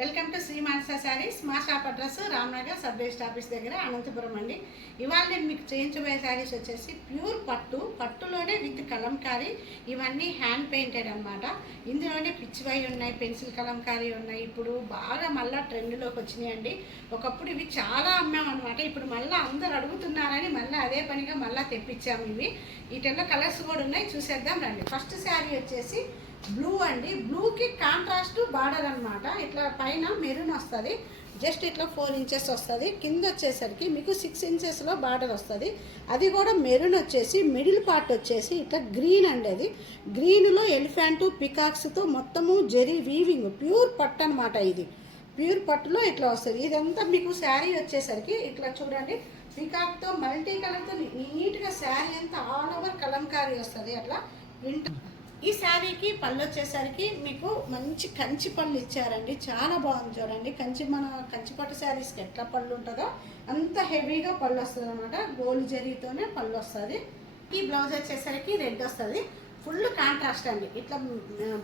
Welcome to Shri మానస శారీస్. మా shop address Ramnagar sub register office దగ్గర అనంతపురం అండి. ఇవాళ నేను మీకు చేయించబోయే శారీస్ వచ్చేసి ప్యూర్ పట్టులోనే విత్ కలంకారీ. ఇవన్నీ హ్యాండ్ పెయింటెడ్ అనమాట. ఇందులోనే పిచ్చివై ఉన్నాయి, పెన్సిల్ కలంకారీ ఉన్నాయి. ఇప్పుడు బాగా మళ్ళీ ట్రెండ్లోకి వచ్చినాయండి. ఒకప్పుడు ఇవి చాలా అమ్మామన్నమాట. ఇప్పుడు మళ్ళీ అందరు అడుగుతున్నారని మళ్ళీ అదే పనిగా మళ్ళీ తెప్పించాము ఇవి. వీటిల్లో కలర్స్ కూడా ఉన్నాయి, చూసేద్దాం రండి. ఫస్ట్ శారీ వచ్చేసి బ్లూ అండి. బ్లూకి కాంట్రాస్ట్ బార్డర్ అనమాట. ఇట్లా పైన మెరూన్ వస్తుంది, జస్ట్ ఇట్లా 4 ఇంచెస్ వస్తుంది. కింద వచ్చేసరికి మీకు 6 ఇంచెస్లో బార్డర్ వస్తుంది. అది కూడా మెరూన్ వచ్చేసి మిడిల్ పార్ట్ వచ్చేసి ఇట్లా గ్రీన్ అండి. అది గ్రీన్లో ఎలిఫెంట్ పికాక్స్తో మొత్తము జెరీ వీవింగ్ ప్యూర్ పట్టు అనమాట. ఇది ప్యూర్ పట్టులో ఇట్లా వస్తుంది. ఇదంతా మీకు శారీ వచ్చేసరికి ఇట్లా చూడండి, పికాక్తో మల్టీ కలర్తో నీట్గా శారీ అంతా ఆల్ ఓవర్ కలంకారీ వస్తుంది. అట్లా ప్రింట్. ఈ శారీకి పళ్ళు వచ్చేసరికి మీకు మంచి కంచి పళ్ళు ఇచ్చారండి. చాలా బాగుంది చూడండి. కంచిపట్టు శారీస్కి ఎట్లా పళ్ళు ఉంటుందో అంత హెవీగా పళ్ళు వస్తుంది అనమాట. గోల్డ్ జరీతోనే పళ్ళు వస్తుంది. ఈ బ్లౌజ్ వచ్చేసరికి రెడ్ వస్తుంది. ఫుల్ కాంట్రాస్ట్ అండి. ఇట్లా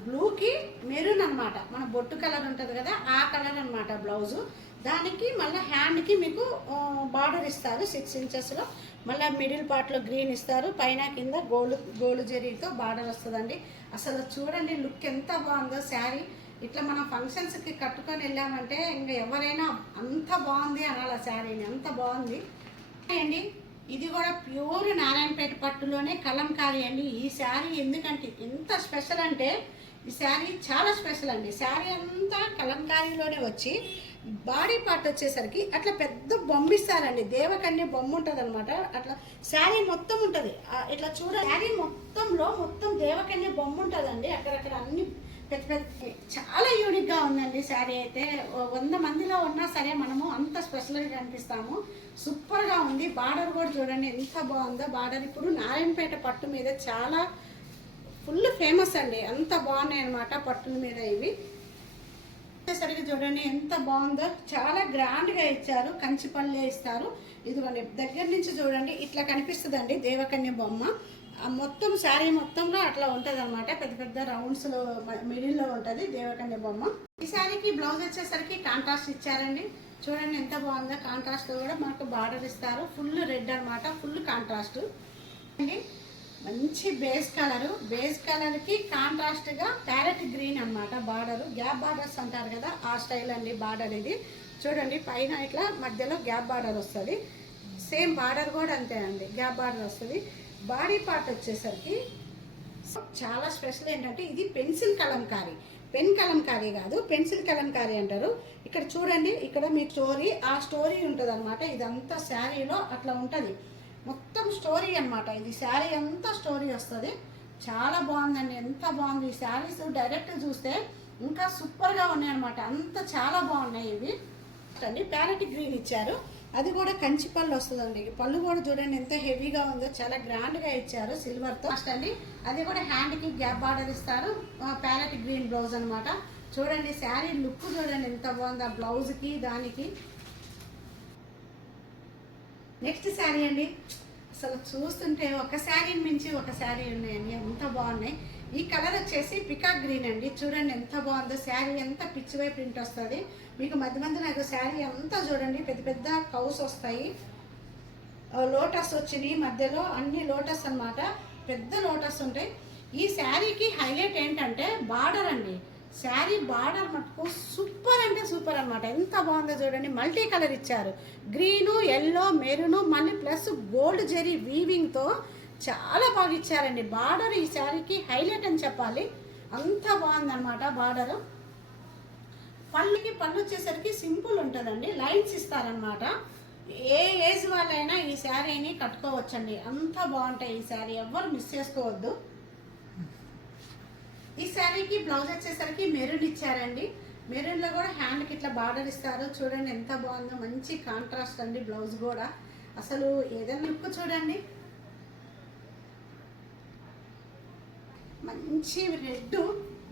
బ్లూకి మెరూన్ అనమాట. మన బొట్టు కలర్ ఉంటుంది కదా, ఆ కలర్ అనమాట బ్లౌజు. దానికి మళ్ళీ హ్యాండ్కి మీకు బార్డర్ ఇస్తారు 6 ఇంచెస్లో. మళ్ళీ మిడిల్ పార్ట్లో గ్రీన్ ఇస్తారు. పైన కింద గోల్డ్ జరీతో బార్డర్ వస్తుందండి. అసలు చూడండి లుక్ ఎంత బాగుందో శారీ. ఇట్లా మనం ఫంక్షన్స్కి కట్టుకొని వెళ్ళామంటే ఇంకా ఎవరైనా అంత బాగుంది అనాలి శారీని, అంత బాగుంది అండి. ఇది కూడా ప్యూర్ నారాయణపేట పట్టులోనే కలంకారీ అండి. ఈ శారీ ఎందుకంటే ఎంత స్పెషల్ అంటే, ఈ శారీ చాలా స్పెషల్ అండి. శారీ అంతా కలంకారీలోనే వచ్చి బాడీ పార్ట్ వచ్చేసరికి అట్లా పెద్ద బొమ్మ ఇస్తారండి. దేవకన్య బొమ్మ ఉంటుంది అనమాట. అట్లా శారీ మొత్తం ఉంటుంది. ఇట్లా చూడండి, శారీ మొత్తంలో మొత్తం దేవకన్య బొమ్మ ఉంటుందండి. అక్కడక్కడ అన్ని పెద్ద పెద్ద చాలా యూనిక్గా ఉందండి శారీ. అయితే 100 మందిలో ఉన్నా సరే మనము అంత స్పెషల్గా కనిపిస్తాము. సూపర్గా ఉంది. బార్డర్ కూడా చూడండి ఎంత బాగుందో. బార్డర్ ఇప్పుడు నారాయణపేట పట్టు మీద చాలా ఫుల్ ఫేమస్ అండి. అంత బాగున్నాయి అనమాట పట్టుల మీద. ఇవి సరిగ్గా చూడండి ఎంత బాగుందో. చాలా గ్రాండ్గా ఇచ్చారు. కంచి పళ్ళే ఇస్తారు. ఇదిగోండి దగ్గర నుంచి చూడండి ఇట్లా కనిపిస్తుందండి దేవకన్య బొమ్మ. మొత్తం శారీ మొత్తంలో అట్లా ఉంటుంది అనమాట. పెద్ద పెద్ద రౌండ్స్లో మిడిల్లో ఉంటుంది దేవకన్య బొమ్మ. ఈ శారీకి బ్లౌజ్ వచ్చేసరికి కాంట్రాస్ట్ ఇచ్చారండి. చూడండి ఎంత బాగుందో. కాంట్రాస్ట్లో కూడా మనకు బార్డర్ ఇస్తారు. ఫుల్ రెడ్ అనమాట, ఫుల్ కాంట్రాస్ట్ అండి. మంచి బేస్ కలర్కి కాంట్రాస్ట్గా ప్యారెట్ గ్రీన్ అనమాట. బార్డరు గ్యాప్ బార్డర్స్ అంటారు కదా, ఆ స్టైల్ అండి బార్డర్. ఇది చూడండి పైన ఇట్లా మధ్యలో గ్యాప్ బార్డర్ వస్తుంది. సేమ్ బార్డర్ కూడా అంతే అండి, గ్యాప్ బార్డర్ వస్తుంది. బాడీ పార్ట్ వచ్చేసరికి చాలా స్పెషల్ ఏంటంటే ఇది పెన్సిల్ కలంకారీ. పెన్ కలంకారీ కాదు, పెన్సిల్ కలంకారీ అంటారు. ఇక్కడ చూడండి, ఇక్కడ మీ స్టోరీ ఆ స్టోరీ ఉంటుంది అనమాట. ఇదంతా శారీలో అట్లా ఉంటుంది. మొత్తం స్టోరీ అనమాట. ఇది శారీ అంతా స్టోరీ వస్తుంది. చాలా బాగుందండి. ఎంత బాగుంది ఈ శారీస్. డైరెక్ట్ చూస్తే ఇంకా సూపర్గా ఉన్నాయి అనమాట. అంత చాలా బాగున్నాయి ఇవి అండి. ప్యారెట్ గ్రీన్ ఇచ్చారు. అది కూడా కంచి పళ్ళు వస్తుందండి. పళ్ళు కూడా చూడండి ఎంత హెవీగా ఉందో. చాలా గ్రాండ్గా ఇచ్చారు సిల్వర్తో అండి. అది కూడా హ్యాండ్కి గ్యాప్ బార్డర్ ఇస్తారు. ప్యారెట్ గ్రీన్ బ్లౌజ్ అనమాట. చూడండి శారీ లుక్ చూడండి ఎంత బాగుంది ఆ బ్లౌజ్కి దానికి. నెక్స్ట్ శారీ అండి. అసలు చూస్తుంటే ఒక శారీని మించి ఒక శారీ ఉన్నాయండి, ఎంత బాగున్నాయి. ఈ కలర్ వచ్చేసి పికాక్ గ్రీన్ అండి. చూడండి ఎంత బాగుందో. శారీ అంతా పిచ్చివై ప్రింట్ వస్తుంది మీకు. మధ్య నాకు శారీ అంతా చూడండి పెద్ద పెద్ద కౌస్ వస్తాయి. లోటస్ వచ్చినాయి మధ్యలో, అన్ని లోటస్ అనమాట. పెద్ద లోటస్ ఉంటాయి. ఈ శారీకి హైలైట్ ఏంటంటే బార్డర్ అండి. శారీ బార్డర్ మటుకు సూపర్ అంటే సూపర్ అనమాట. ఎంత బాగుందో చూడండి. మల్టీ కలర్ ఇచ్చారు. గ్రీను, ఎల్లో, మెరూను, మళ్ళీ ప్లస్ గోల్డ్ జెరీ వీవింగ్తో చాలా బాగా ఇచ్చారండి. బార్డర్ ఈ శారీకి హైలైట్ అని చెప్పాలి. అంత బాగుందన్నమాట బార్డరు. పళ్ళు వచ్చేసరికి సింపుల్ ఉంటుందండి. లైన్స్ ఇస్తారనమాట. ఏ ఏజ్ వాళ్ళైనా ఈ శారీని కట్టుకోవచ్చండి. అంత బాగుంటాయి ఈ శారీ. ఎవ్వరు మిస్ చేసుకోవద్దు. ఈ శారీకి బ్లౌజ్ వచ్చేసరికి మెరూన్ ఇచ్చారండి. మెరూన్లో కూడా హ్యాండ్కి ఇట్లా బార్డర్ ఇస్తారు. చూడండి ఎంత బాగుందో. మంచి కాంట్రాస్ట్ అండి బ్లౌజ్ కూడా. అసలు ఏదైనా లుక్ చూడండి. మంచి రెడ్,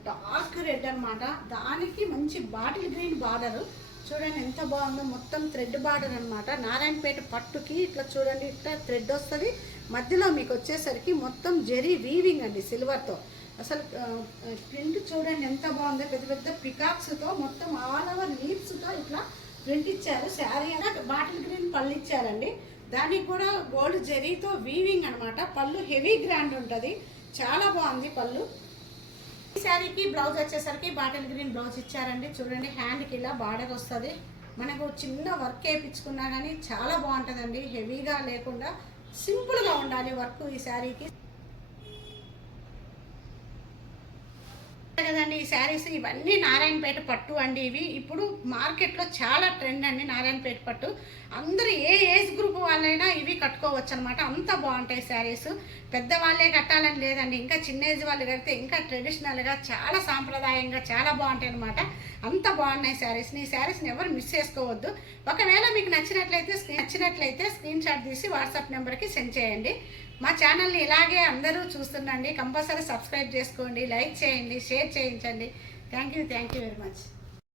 డార్క్ రెడ్ అనమాట. దానికి మంచి బాటిల్ గ్రీన్ బార్డరు. చూడండి ఎంత బాగుందో. మొత్తం థ్రెడ్ బార్డర్ అనమాట. నారాయణపేట పట్టుకి ఇట్లా చూడండి ఇట్లా థ్రెడ్ వస్తుంది. మధ్యలో మీకు వచ్చేసరికి మొత్తం జెరీ వీవింగ్ అండి సిల్వర్తో. అసలు ప్రింట్ చూడండి ఎంత బాగుందో. పెద్ద పెద్ద పికాక్స్తో మొత్తం ఆల్ ఓవర్ ప్రింట్ ఇచ్చారు. శారీ అయినా బాటిల్ గ్రీన్ పళ్ళు ఇచ్చారండి. దానికి కూడా గోల్డ్ జరీతో వీవింగ్ అనమాట. పళ్ళు హెవీ గ్రాండ్ ఉంటుంది, చాలా బాగుంది పళ్ళు. ఈ శారీకి బ్లౌజ్ వచ్చేసరికి బాటిల్ గ్రీన్ బ్లౌజ్ ఇచ్చారండి. చూడండి, హ్యాండ్కి ఇలా బార్డర్ వస్తుంది. మనకు చిన్న వర్క్ వేయించుకున్నా కానీ చాలా బాగుంటుందండి. హెవీగా లేకుండా సింపుల్గా ఉండాలి వర్క్ ఈ శారీకి కదండి. ఈ శారీస్ ఇవన్నీ నారాయణపేట పట్టు అండి. ఇవి ఇప్పుడు మార్కెట్లో చాలా ట్రెండ్ అండి నారాయణపేట పట్టు. అందరూ ఏ ఏజ్ గ్రూప్ వాళ్ళైనా ఇవి కట్టుకోవచ్చు అనమాట. అంత బాగుంటాయి శారీస్. పెద్దవాళ్ళే కట్టాలని లేదండి, ఇంకా చిన్న ఏజ్ వాళ్ళు కడితే ఇంకా ట్రెడిషనల్గా చాలా సాంప్రదాయంగా చాలా బాగుంటాయి అనమాట. అంత బాగున్నాయి శారీస్ని. ఈ శారీస్ని ఎవరు మిస్ చేసుకోవద్దు. ఒకవేళ మీకు నచ్చినట్లయితే స్క్రీన్ షాట్ తీసి వాట్సాప్ నెంబర్కి సెండ్ చేయండి. మా ఛానల్ని ఇలాగే అందరూ చూస్తుండండి. కంపల్సరీ సబ్స్క్రైబ్ చేసుకోండి, లైక్ చేయండి, షేర్ చేయించండి. Thank you very much.